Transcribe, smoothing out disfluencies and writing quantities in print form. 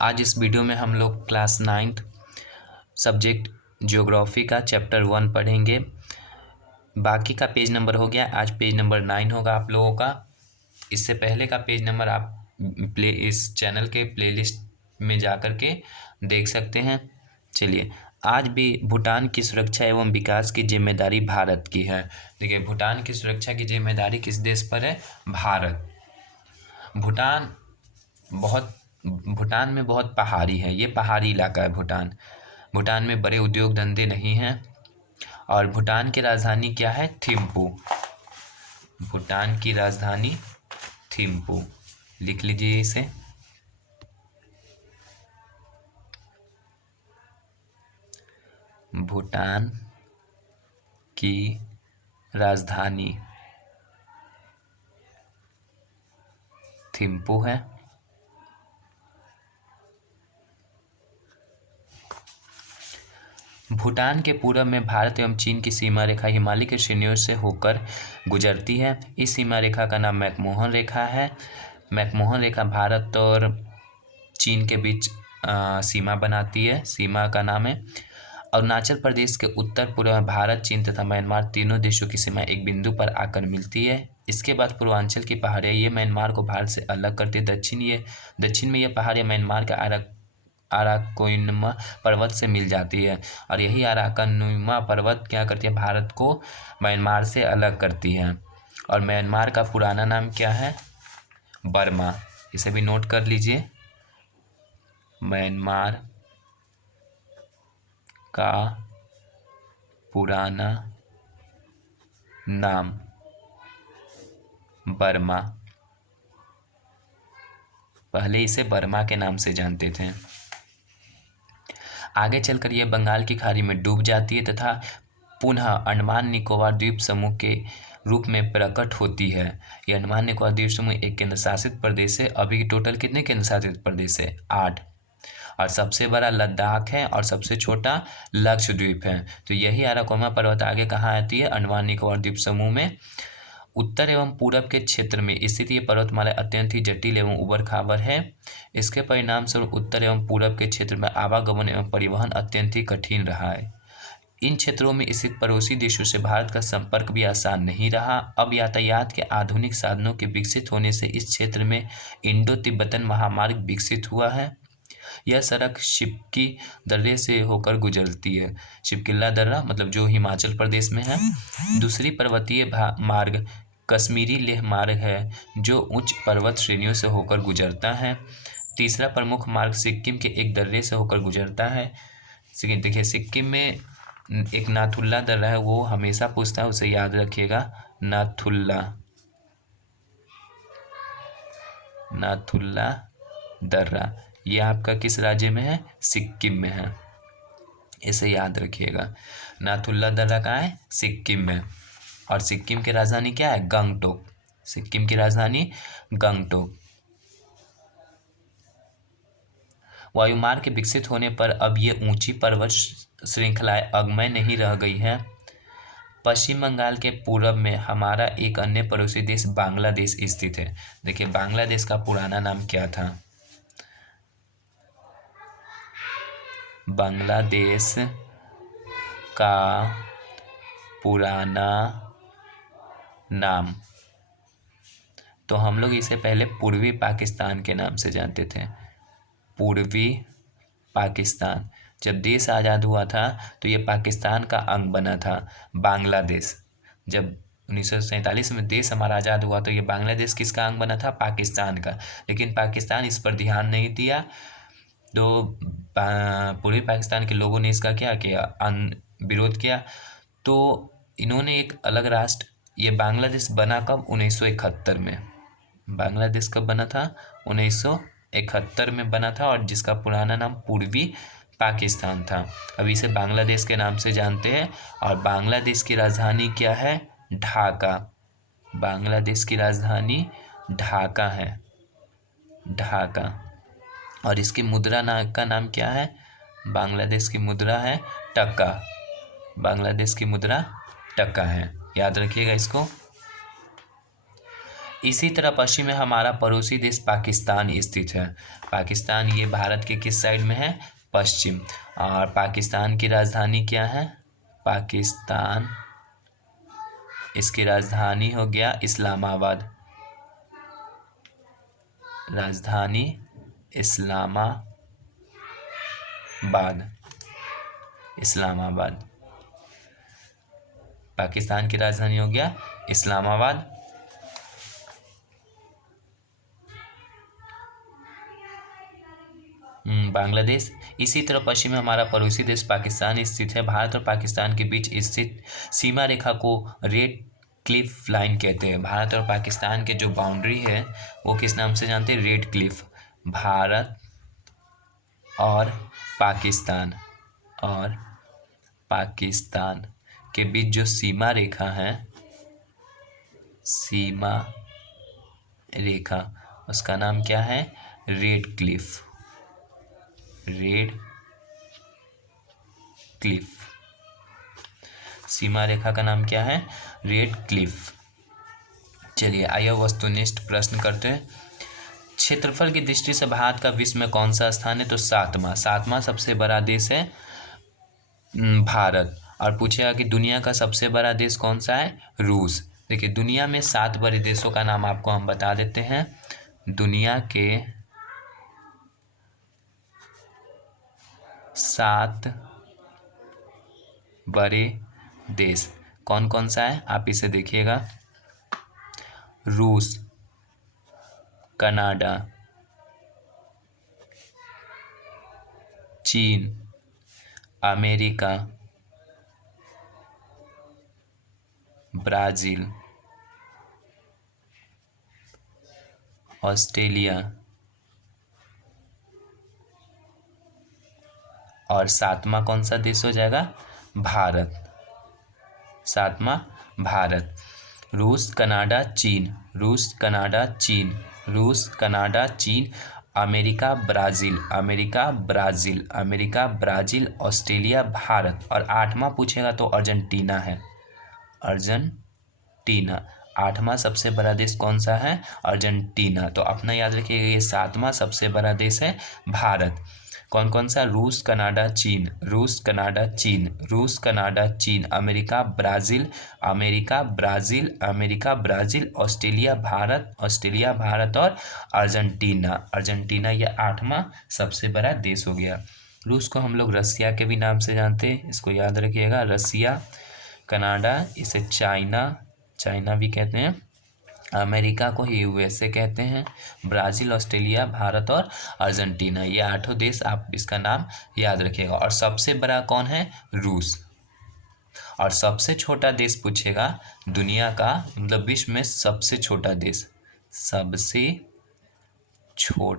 आज इस वीडियो में हम लोग क्लास 9th सब्जेक्ट ज्योग्राफी का चैप्टर 1 पढ़ेंगे। बाकी का पेज नंबर हो गया, आज पेज नंबर 9 होगा आप लोगों का। इससे पहले का पेज नंबर आप इस चैनल के प्लेलिस्ट में जा कर के देख सकते हैं। चलिए, आज भी भूटान की सुरक्षा एवं विकास की जिम्मेदारी भारत की है। देखिए, भूटान की सुरक्षा की जिम्मेदारी किस देश पर है? भारत। भूटान में बहुत पहाड़ी है, ये पहाड़ी इलाका है भूटान। भूटान में बड़े उद्योग धंधे नहीं हैं। और भूटान की राजधानी क्या है? थिम्पू। भूटान की राजधानी थिम्पू, लिख लीजिए इसे। भूटान की राजधानी थिम्पू है। भूटान के पूर्व में भारत एवं चीन की सीमा रेखा हिमालय की श्रेणियों से होकर गुजरती है। इस सीमा रेखा का नाम मैकमोहन रेखा है। मैकमोहन रेखा भारत और चीन के बीच सीमा बनाती है। सीमा का नाम है। अरुणाचल प्रदेश के उत्तर पूर्व में भारत, चीन तथा म्यांमार तीनों देशों की सीमा एक बिंदु पर आकर मिलती है। इसके बाद पूर्वांचल की पहाड़ियाँ ये म्यांमार को भारत से अलग करती है। दक्षिण में ये पहाड़ियाँ म्यांमार के अराकोनिमा पर्वत से मिल जाती है। और यही अराकोनिमा पर्वत क्या करती है? भारत को म्यांमार से अलग करती है। और म्यांमार का पुराना नाम क्या है? बर्मा। इसे भी नोट कर लीजिए। म्यांमार का पुराना नाम बर्मा। पहले इसे बर्मा के नाम से जानते थे। आगे चलकर यह बंगाल की खाड़ी में डूब जाती है तथा पुनः अंडमान निकोबार द्वीप समूह के रूप में प्रकट होती है। यह अंडमान निकोबार द्वीप समूह एक केंद्र शासित प्रदेश है। अभी टोटल कितने केंद्र शासित प्रदेश है? 8। और सबसे बड़ा लद्दाख है और सबसे छोटा लक्षद्वीप है। तो यही अराकोनिमा पर्वत आगे कहाँ आती है? अंडमान निकोबार द्वीप समूह में। उत्तर एवं पूरब के क्षेत्र में स्थित ये पर्वतमाला अत्यंत ही जटिल एवं उबड़ खाबड़ है। इसके परिणाम स्वरूप उत्तर एवं पूरब के क्षेत्र में आवागमन एवं परिवहन अत्यंत ही कठिन रहा है। इन क्षेत्रों में स्थित पड़ोसी देशों से भारत का संपर्क भी आसान नहीं रहा। अब यातायात के आधुनिक साधनों के विकसित होने से इस क्षेत्र में इंडो तिब्बतन महामार्ग विकसित हुआ है। यह सड़क शिप्की दर्रे से होकर गुजरती है। शिप्किला दर्रा मतलब जो हिमाचल प्रदेश में है। दूसरी पर्वतीय मार्ग कश्मीरी लेह मार्ग है जो उच्च पर्वत श्रेणियों से होकर गुजरता है। तीसरा प्रमुख मार्ग सिक्किम के एक दर्रे से होकर गुजरता है। देखिए, सिक्किम में एक नाथुला दर्रा है, वो हमेशा पूछता है, उसे याद रखिएगा। नाथुला दर्रा ये आपका किस राज्य में है? सिक्किम में है, इसे याद रखिएगा। नाथुला दर्रा कहाँ है? सिक्किम में। और सिक्किम की राजधानी क्या है? गंगटोक। सिक्किम की राजधानी गंगटोक। वायुमार्ग के विकसित होने पर अब ये ऊंची पर्वत श्रृंखलाएं अगम्य नहीं रह गई हैं। पश्चिम बंगाल के पूरब में हमारा एक अन्य पड़ोसी देश बांग्लादेश स्थित है। देखिए, बांग्लादेश का पुराना नाम क्या था? बांग्लादेश का पुराना नाम, तो हम लोग इसे पहले पूर्वी पाकिस्तान के नाम से जानते थे। पूर्वी पाकिस्तान। जब देश आज़ाद हुआ था तो ये पाकिस्तान का अंग बना था बांग्लादेश। जब 1947 में देश हमारा आज़ाद हुआ तो ये बांग्लादेश किसका अंग बना था? पाकिस्तान का। लेकिन पाकिस्तान इस पर ध्यान नहीं दिया, तो पूर्वी पाकिस्तान के लोगों ने इसका क्या किया? विरोध किया। तो इन्होंने एक अलग राष्ट्र, ये बांग्लादेश बना कब? 1971 में। बांग्लादेश कब बना था? 1971 में बना था, और जिसका पुराना नाम पूर्वी पाकिस्तान था। अभी इसे बांग्लादेश के नाम से जानते हैं। और बांग्लादेश की राजधानी क्या है? ढाका। बांग्लादेश की राजधानी ढाका है, ढाका। और इसकी मुद्रा का नाम क्या है? बांग्लादेश की मुद्रा है टका। बांग्लादेश की मुद्रा टका है, याद रखिएगा इसको। इसी तरह पश्चिम में हमारा पड़ोसी देश पाकिस्तान स्थित है। पाकिस्तान ये भारत के किस साइड में है? पश्चिम। और पाकिस्तान की राजधानी क्या है? पाकिस्तान, इसकी राजधानी हो गया इस्लामाबाद। राजधानी इस्लामाबाद। इस्लामाबाद, पाकिस्तान की राजधानी हो गया इस्लामाबाद। बांग्लादेश, इसी तरह पश्चिम में हमारा पड़ोसी देश पाकिस्तान स्थित है। भारत और पाकिस्तान के बीच स्थित सीमा रेखा को रेड क्लिफ लाइन कहते हैं। भारत और पाकिस्तान के जो बाउंड्री है वो किस नाम से जानते हैं? Red Cliff. भारत और पाकिस्तान के बीच जो सीमा रेखा है, सीमा रेखा, उसका नाम क्या है? Red Cliff. रेड क्लिफ, सीमा रेखा का नाम क्या है? Red Cliff. चलिए आइए वस्तुनिष्ठ प्रश्न करते हैं। क्षेत्रफल की दृष्टि से भारत का विश्व में कौन सा स्थान है? तो सातवां सबसे बड़ा देश है भारत। और पूछेगा कि दुनिया का सबसे बड़ा देश कौन सा है? रूस। देखिए दुनिया में 7 बड़े देशों का नाम आपको हम बता देते हैं। दुनिया के 7 बड़े देश कौन कौन सा है? आप इसे देखिएगा। रूस, कनाडा, चीन, अमेरिका, ब्राज़ील, ऑस्ट्रेलिया और 7वां कौन सा देश हो जाएगा? भारत। 7वां भारत। रूस, कनाडा, चीन, रूस, कनाडा, चीन, रूस, कनाडा, चीन, America, Brazil, America, Brazil, America, Brazil, Australia, Bharat. और 8वां पूछेगा तो अर्जेंटीना है। अर्जेंटीना 8वां सबसे बड़ा देश कौन सा है? अर्जेंटीना। तो अपना याद रखिएगा ये 7वां सबसे बड़ा देश है भारत। कौन कौन सा? रूस, कनाडा, चीन, रूस, कनाडा, चीन, रूस, कनाडा, चीन, America, Brazil, America, Brazil, America, Brazil, Australia, Bharat, Australia, Bharat और अर्जेंटीना। अर्जेंटीना ये 8वां सबसे बड़ा देश हो गया। रूस को हम लोग रसिया के भी नाम से जानते हैं, इसको याद रखिएगा, रसिया। कनाडा, इसे चाइना भी कहते हैं। अमेरिका को ही यूएसए कहते हैं। ब्राज़ील, ऑस्ट्रेलिया, भारत और अर्जेंटीना, ये 8 देश आप इसका नाम याद रखिएगा। और सबसे बड़ा कौन है? रूस। और सबसे छोटा देश पूछेगा दुनिया का, मतलब विश्व में सबसे छोटा देश, सबसे छोटा